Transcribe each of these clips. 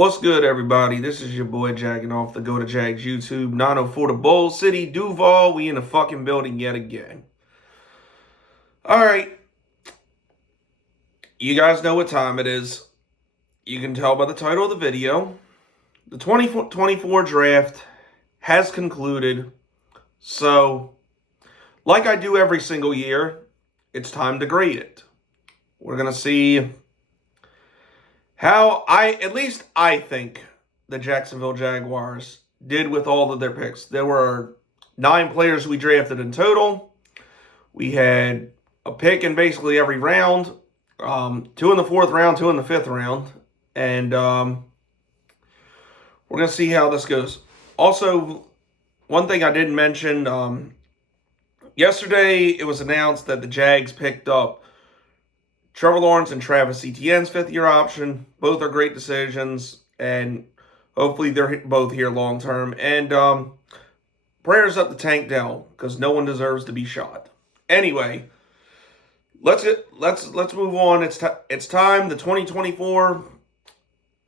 What's good, everybody? This is your boy Jagging off the Go to Jags YouTube. 904 to Bowl City, Duval. We in the fucking building yet again. All right. You guys know what time it is. You can tell by the title of the video. The 2024 draft has concluded. So, like I do every single year, it's time to grade it. We're going to see how at least I think the Jacksonville Jaguars did with all of their picks. There were 9 players we drafted in total. We had a pick in basically every round. 2 in the 4th round, 2 in the 5th round. And we're going to see how this goes. Also, one thing I didn't mention, yesterday it was announced that the Jags picked up Trevor Lawrence and Travis Etienne's 5th-year option. Both are great decisions, and hopefully they're both here long-term. And prayers up to Tank Dell, because no one deserves to be shot. Anyway, let's move on. It's time. The 2024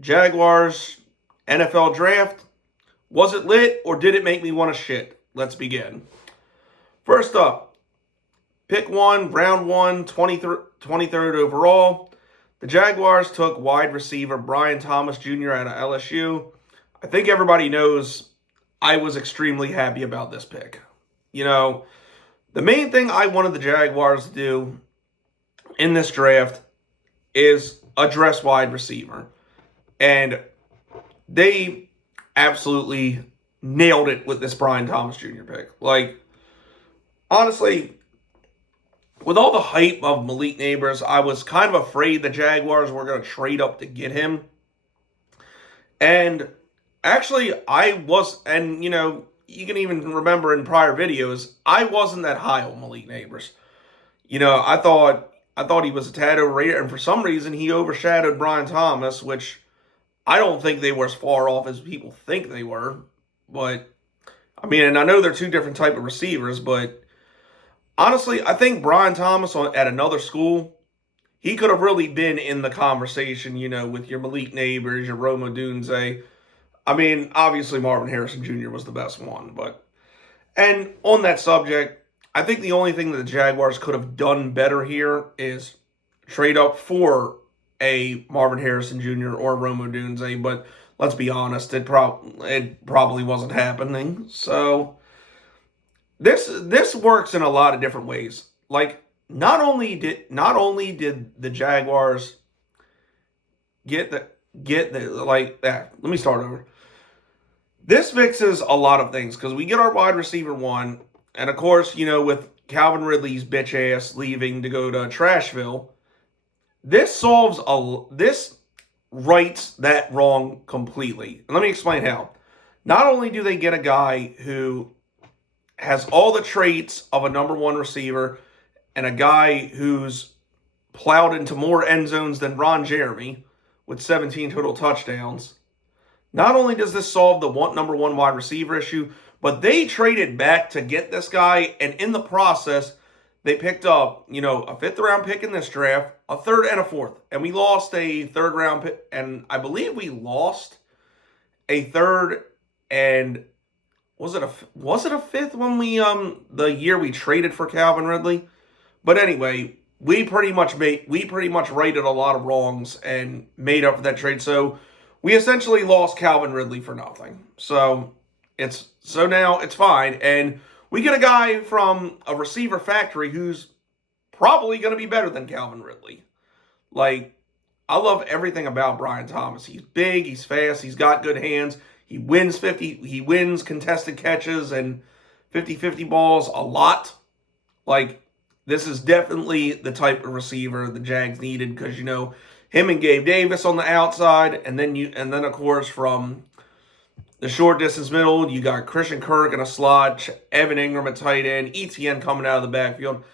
Jaguars NFL Draft. Was it lit, or did it make me want to shit? Let's begin. First up, Pick 1, round 1, 23rd overall. The Jaguars took wide receiver Brian Thomas Jr. out of LSU. I think everybody knows I was extremely happy about this pick. You know, the main thing I wanted the Jaguars to do in this draft is address wide receiver. And they absolutely nailed it with this Brian Thomas Jr. pick. Like, honestly, with all the hype of Malik Neighbors, I was kind of afraid the Jaguars were going to trade up to get him. And actually, and you know, you can even remember in prior videos, I wasn't that high on Malik Neighbors. You know, I thought he was a tad overrated, and for some reason, he overshadowed Brian Thomas, which I don't think they were as far off as people think they were. But, I mean, and I know they're two different type of receivers, but honestly, I think Brian Thomas at another school, he could have really been in the conversation, you know, with your Malik Neighbors, your Rome Odunze. I mean, obviously Marvin Harrison Jr. was the best one, but... And on that subject, I think the only thing that the Jaguars could have done better here is trade up for a Marvin Harrison Jr. or Rome Odunze, but let's be honest, it probably wasn't happening, so... This works in a lot of different ways. Like, not only did the Jaguars get the like that. Let me start over. This fixes a lot of things because we get our wide receiver 1, and of course, you know, with Calvin Ridley's bitch ass leaving to go to Trashville, this rights that wrong completely. And let me explain how. Not only do they get a guy who has all the traits of a number 1 receiver and a guy who's plowed into more end zones than Ron Jeremy with 17 total touchdowns. Not only does this solve the number 1 wide receiver issue, but they traded back to get this guy, and in the process, they picked up, you know, a 5th round pick in this draft, a 3rd and a 4th, and we lost a 3rd round pick, and I believe we lost a 3rd and was it a 5th when we the year we traded for Calvin Ridley? But anyway, we pretty much righted a lot of wrongs and made up for that trade. So we essentially lost Calvin Ridley for nothing. So now it's fine, and we get a guy from a receiver factory who's probably going to be better than Calvin Ridley. Like, I love everything about Brian Thomas. He's big, he's fast, he's got good hands. He wins contested catches and 50-50 balls a lot. Like, this is definitely the type of receiver the Jags needed because, you know, him and Gabe Davis on the outside, and then of course from the short distance middle, you got Christian Kirk in a slot, Evan Ingram at tight end, ETN coming out of the backfield.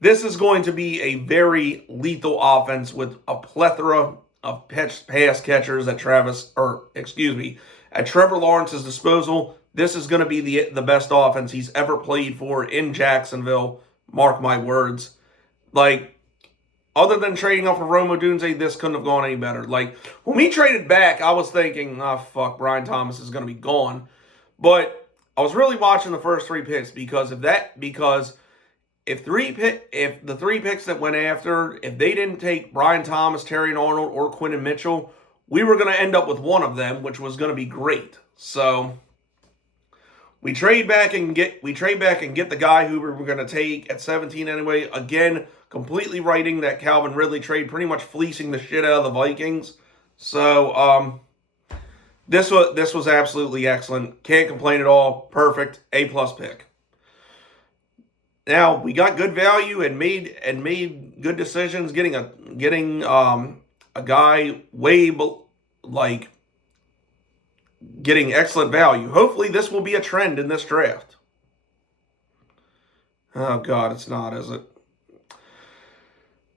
This is going to be a very lethal offense with a plethora of pass catchers at at Trevor Lawrence's disposal. This is going to be the best offense he's ever played for in Jacksonville. Mark my words. Like, other than trading off of Rome Odunze, this couldn't have gone any better. Like, when we traded back, I was thinking, oh, fuck, Brian Thomas is going to be gone. But I was really watching the first 3 picks because of that. Because if the 3 picks that went after, if they didn't take Brian Thomas, Terry Arnold, or Quinton Mitchell, we were going to end up with one of them, which was going to be great. So we trade back and get the guy who we were going to take at 17 anyway. Again, completely writing that Calvin Ridley trade, pretty much fleecing the shit out of the Vikings. So this was absolutely excellent. Can't complain at all. Perfect. A+ pick. Now we got good value and made good decisions. Getting a guy getting excellent value. Hopefully this will be a trend in this draft. Oh God, it's not, is it?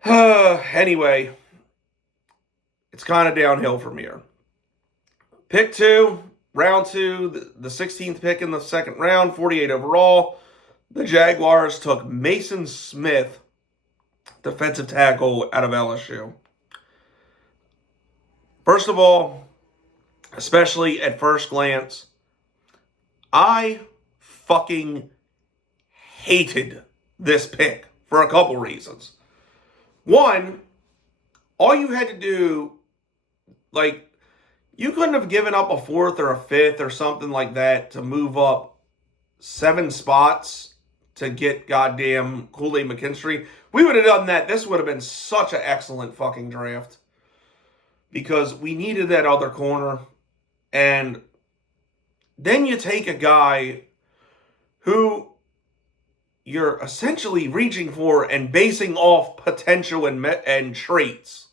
Anyway, it's kind of downhill from here. Pick 2, round 2, the 16th pick in the second round, 48 overall. The Jaguars took Mason Smith, defensive tackle out of LSU. First of all, especially at first glance, I fucking hated this pick for a couple reasons. One, all you had to do, you couldn't have given up a 4th or a 5th or something like that to move up 7 spots to get goddamn Kool-Aid McKinstry. We would have done that. This would have been such an excellent fucking draft because we needed that other corner. And then you take a guy who you're essentially reaching for and basing off potential and traits.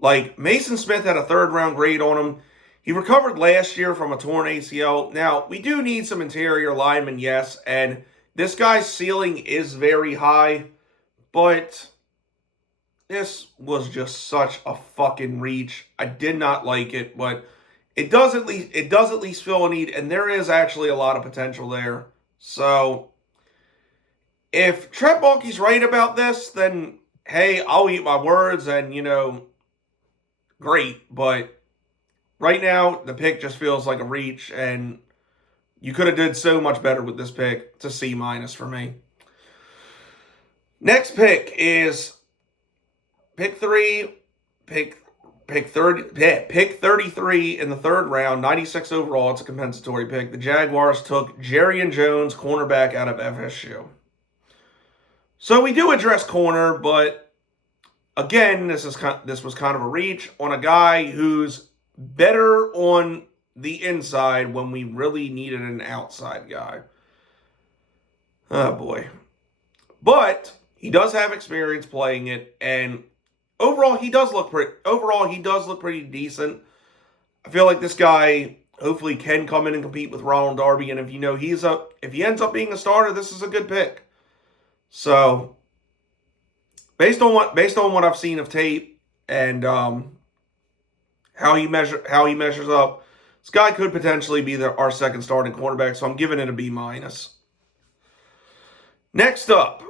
Like, Mason Smith had a 3rd round grade on him. He recovered last year from a torn ACL. Now, we do need some interior linemen, yes, and this guy's ceiling is very high, but this was just such a fucking reach. I did not like it, but it does at least fill a need, and there is actually a lot of potential there. So if Trent Baalke's right about this, then hey, I'll eat my words and, great. But right now, the pick just feels like a reach, and you could have did so much better with this pick. It's a C- for me. Next pick is pick 3, pick 33 in the 3rd round, 96 overall. It's a compensatory pick. The Jaguars took Jarrian Jones, cornerback out of FSU. So we do address corner, but again, this was kind of a reach on a guy who's better on the inside when we really needed an outside guy. Oh boy. But he does have experience playing it, and overall he does look pretty decent. I feel like this guy hopefully can come in and compete with Ronald Darby, and if he ends up being a starter, this is a good pick. So based on what I've seen of tape and how he measures up, this guy could potentially be our second starting quarterback, so I'm giving it a B-. Next up,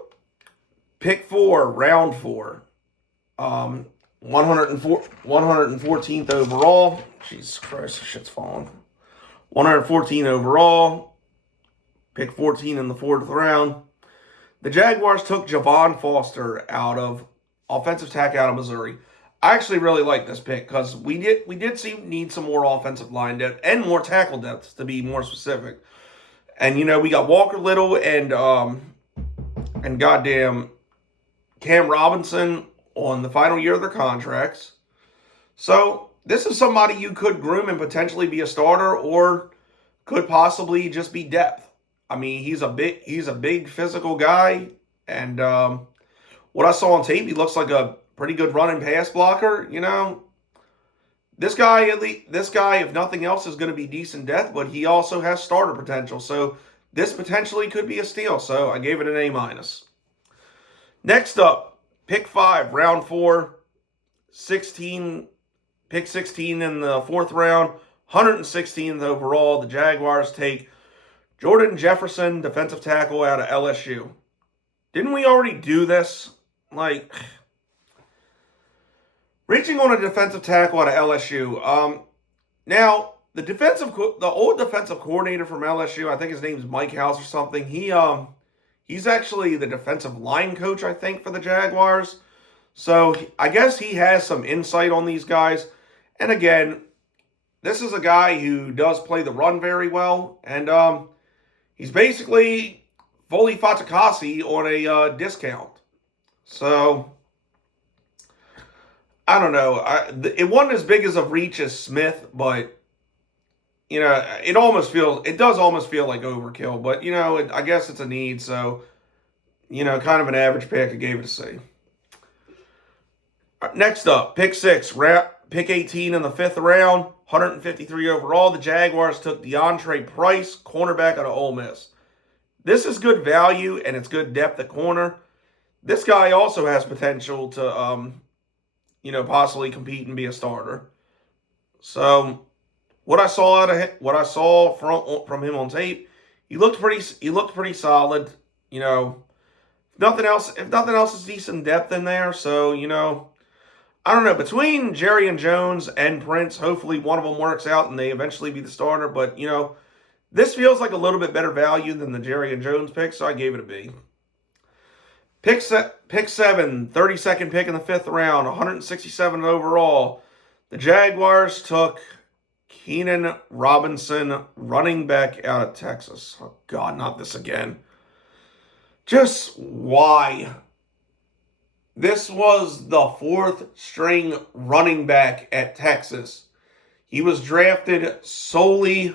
pick 4, round 4. 114th overall. Jesus Christ, shit's falling. 114 overall. Pick 14 in the 4th round. The Jaguars took Javon Foster offensive tackle out of Missouri. I actually really like this pick because we did need some more offensive line depth and more tackle depth, to be more specific. And we got Walker Little and goddamn Cam Robinson on the final year of their contracts. So this is somebody you could groom and potentially be a starter, or could possibly just be depth. I mean, he's a big physical guy, and what I saw on tape, he looks like a pretty good run and pass blocker. This guy, if nothing else, is going to be decent depth, but he also has starter potential. So this potentially could be a steal. So I gave it an A-. Next up, pick 5, round 4, pick 16 in the 4th round, 116th overall. The Jaguars take Jordan Jefferson, defensive tackle out of LSU. Didn't we already do this? Reaching on a defensive tackle out of LSU. Now the old defensive coordinator from LSU, I think his name's Mike House or something. He's actually the defensive line coach, I think, for the Jaguars. So I guess he has some insight on these guys. And again, this is a guy who does play the run very well, and he's basically Foley Fatukasi on a discount. So I don't know. It wasn't as big as a reach as Smith, but you know, it does almost feel like overkill. But you know, I guess it's a need. So you know, kind of an average pick. I gave it a C. Next up, pick 6, pick 18 in the 5th round, 153 overall. The Jaguars took Deantre Prince, cornerback out of Ole Miss. This is good value and it's good depth at corner. This guy also has potential to, possibly compete and be a starter. So, what I saw from him on tape, he looked pretty solid. You know, if nothing else is decent depth in there. So, you know, I don't know. Between Jarrian Jones and Prince, hopefully one of them works out and they eventually be the starter. But, you know, this feels like a little bit better value than the Jarrian Jones pick, so I gave it a B. Pick 7, 32nd pick in the 5th round, 167 overall. The Jaguars took Keinan Robinson, running back out of Texas. Oh, God, not this again. Just why? This was the 4th string running back at Texas. He was drafted solely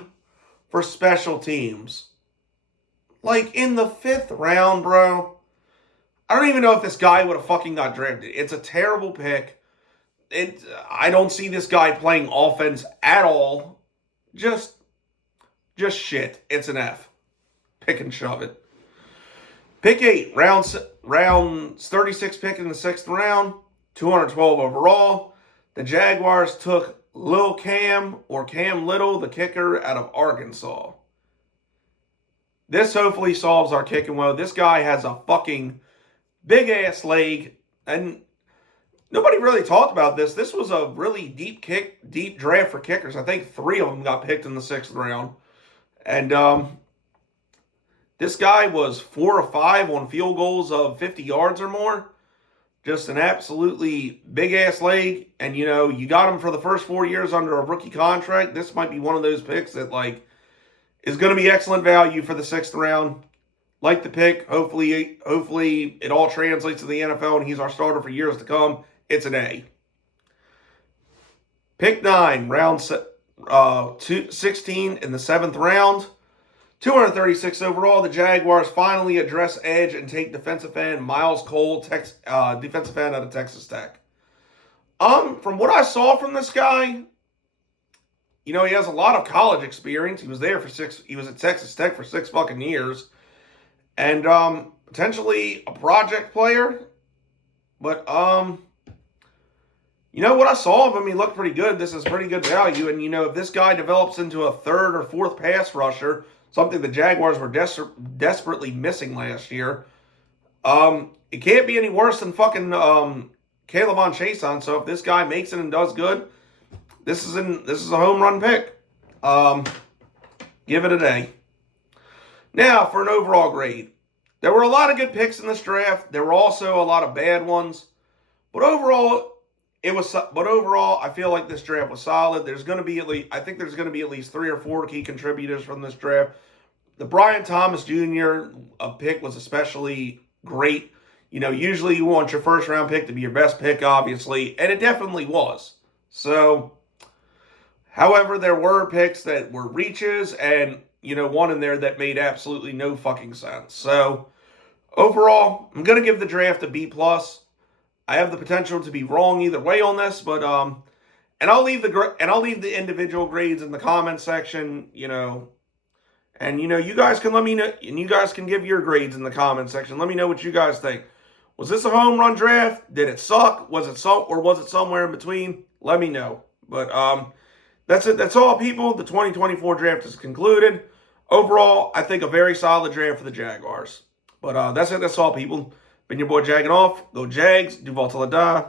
for special teams. Like, in the 5th round, bro. I don't even know if this guy would have fucking got drafted. It's a terrible pick. I don't see this guy playing offense at all. Just shit. It's an F. Pick and shove it. Pick 8, round 36 pick in the 6th round, 212 overall. The Jaguars took Lil Cam, or Cam Little, the kicker out of Arkansas. This hopefully solves our kicking woe. This guy has a fucking big-ass leg, and nobody really talked about this. This was a really deep draft for kickers. I think 3 of them got picked in the 6th round. And this guy was 4 of 5 on field goals of 50 yards or more. Just an absolutely big-ass leg. And, you know, you got him for the first 4 years under a rookie contract. This might be one of those picks that, like, is going to be excellent value for the 6th round. Like the pick. Hopefully it all translates to the NFL and he's our starter for years to come. It's an A. Pick 9, round 16 in the 7th round. 236 overall. The Jaguars finally address edge and take defensive end Myles Cole, defensive end out of Texas Tech. From what I saw from this guy, you know, he has a lot of college experience. He was at Texas Tech for 6 fucking years. And potentially a project player. But you know what I saw of him, he looked pretty good. This is pretty good value. And you know, if this guy develops into a 3rd or 4th pass rusher, something the Jaguars were desperately missing last year, it can't be any worse than fucking Kayvon Chason. So if this guy makes it and does good, this is a home run pick. Give it an A. Now, for an overall grade. There were a lot of good picks in this draft. There were also a lot of bad ones. But overall, I feel like this draft was solid. I think there's going to be at least 3 or 4 key contributors from this draft. The Brian Thomas Jr. Pick was especially great. You know, usually you want your first round pick to be your best pick, obviously, and it definitely was. So, however, there were picks that were reaches and, you know, one in there that made absolutely no fucking sense. So, overall, I'm going to give the draft a B+. I have the potential to be wrong either way on this, but and I'll leave the individual grades in the comment section, you know. And you know, you guys can let me know, and you guys can give your grades in the comment section. Let me know what you guys think. Was this a home run draft? Did it suck? Was it somewhere in between? Let me know. But that's it. That's all, people. The 2024 draft is concluded. Overall, I think a very solid draft for the Jaguars. But that's it. That's all, people. Been your boy Jagging Off. Go Jags. Duval till I die.